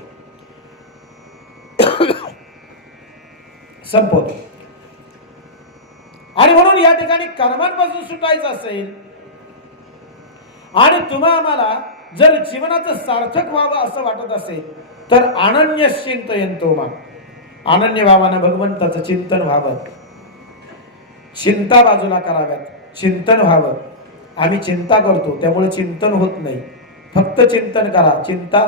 आणि म्हणून या ठिकाणी कर्मांपासून सुटायचं असेल आणि तुम्हा आम्हाला जर जीवनाचं सार्थक व्हावं असं वाटत असेल तर अनन्य चिंतयन्तो मा, अनन्य भावानं भगवंताचं चिंतन व्हावं. चिंता बाजूला कराव्यात, चिंतन व्हावं. आम्ही चिंता करतो त्यामुळे चिंतन होत नाही. फक्त चिंतन करा. चिंता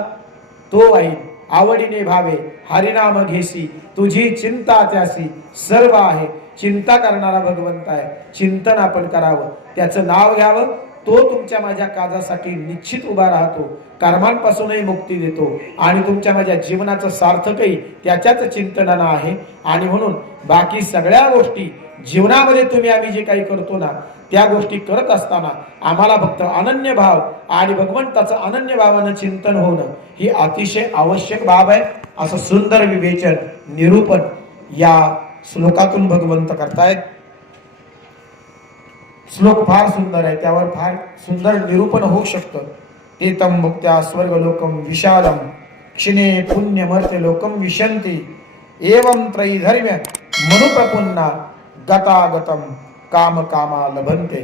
तो वाईन आवडीने भावे, हरिनाम घेसी तुझी चिंता त्यासी सर्व आहे. चिंता करणारा भगवंत आहे. चिंतन आपण करावं, त्याचं नाव घ्यावं. तो तुमच्या माझ्या काजासाठी निश्चित उभा राहतो, कर्मांपासूनही मुक्ती देतो आणि तुमच्या माझ्या जीवनाचं सार्थकही त्याच्याच चिंतनानं आहे. आणि म्हणून बाकी सगळ्या गोष्टी जीवनामध्ये तुम्ही आम्ही जे काही करतो ना त्या गोष्टी करत असताना आम्हाला फक्त अनन्य भाव आणि भगवंताचं अनन्य भावानं चिंतन होणं ही अतिशय आवश्यक बाब आहे, असं सुंदर विवेचन निरूपण या श्लोकातून भगवंत करतायत. श्लोक फार सुंदर आहे, त्यावर फार सुंदर निरूपण होऊ शकतं. एतम मुक्त्या स्वर्गलोकम विशालम क्षिणे पुण्यमर्त्य लोकम विशंती एवं त्रैधर्म्य मनुप्रपुन्ना गतागतम काम कामा लभंते.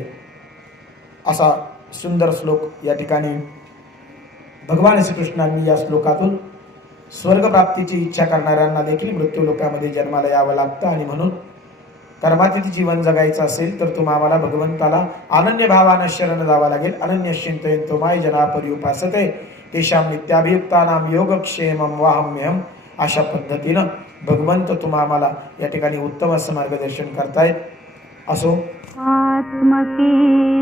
असा सुंदर श्लोक या ठिकाणी भगवान श्रीकृष्णांनी या श्लोकातून स्वर्गप्राप्तीची इच्छा करणाऱ्यांना देखील मृत्यू लोकामध्ये जन्माला यावं लागतं आणि म्हणून कर्मातीत जीवन जगायचं असेल तर तुम्हाला भगवंताला अनन्य भावानं शरण जावं लागेल. अनन्य चिंतयन्तो माय जना पर्युपासते तेषां नित्याभियुक्तानां योगक्षेमं वाहम्यहम्. अशा पद्धतीनं भगवंत तुम्हाला या ठिकाणी उत्तम असं मार्गदर्शन करतायत. असो. आत्मके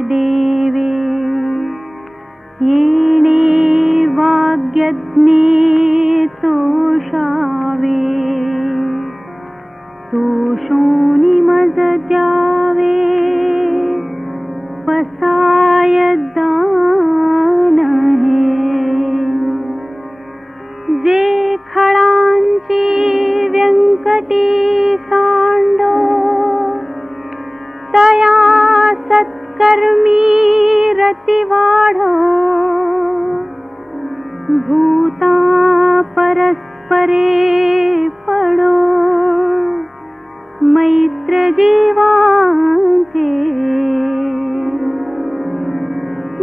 देवे येणे वाग्यज्ञे तोषावे तोषोनि मज द्यावे पसाय दान हे जे खळांची व्यंकटी सांडो तया सत्कर्मी रती वाढो भूता परस्परे पडो मैत्र जीवांचे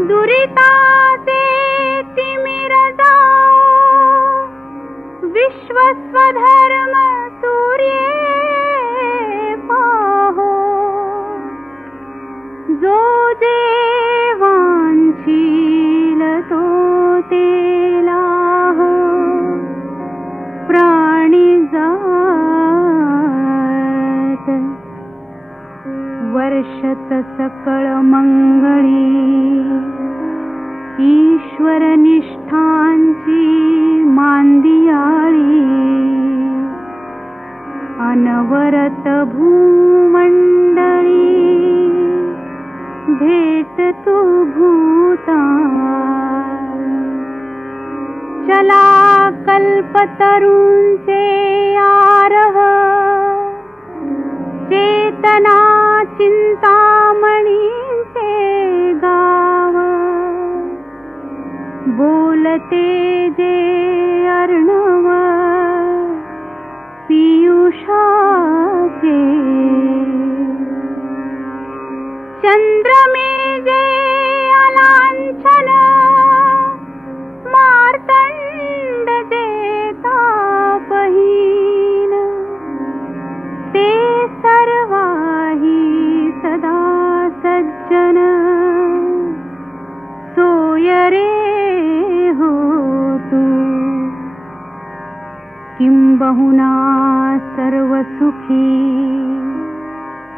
दुरिताचे तिमिर जाओ विश्वस्वधर्म सूर्ये पाहो जो देवांशील तो तेलाह प्राणी जात वर्षत सकळ मंगळी ईश्वर निष्ठांची मांदियाळी अनवरत भूमंडळी भेट तू भूता चला कल्पतरूंचे आरव चेतना चिंतामणींचे गाव बोलते जे अर्णव पीयूषाचे चंद्रमे जे अलांछन मार्तंड देता बहीन ते सर्वाही सदा सज्जन सोय रे हो तू किंबहुना सर्व सुखी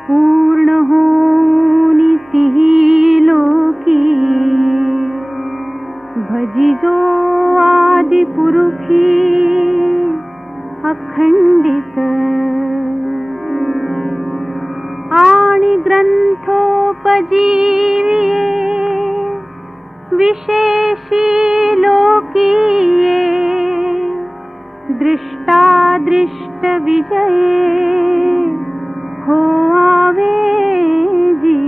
पूर्ण होनी तिही लोकी भजिजो आदि पुरुषी अखंडित आणि ग्रंथोपजीविये विशेषी लोकीये दृष्टादृष्ट विजये हो आवे जी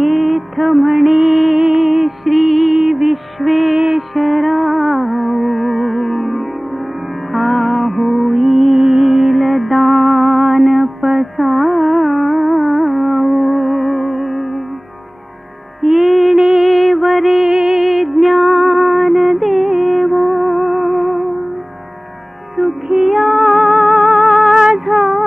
येथ म्हणे श्री विश्वेश्वराव हा होईल दान पसाव येणे वरे ज्ञान देवो सुखिया झालो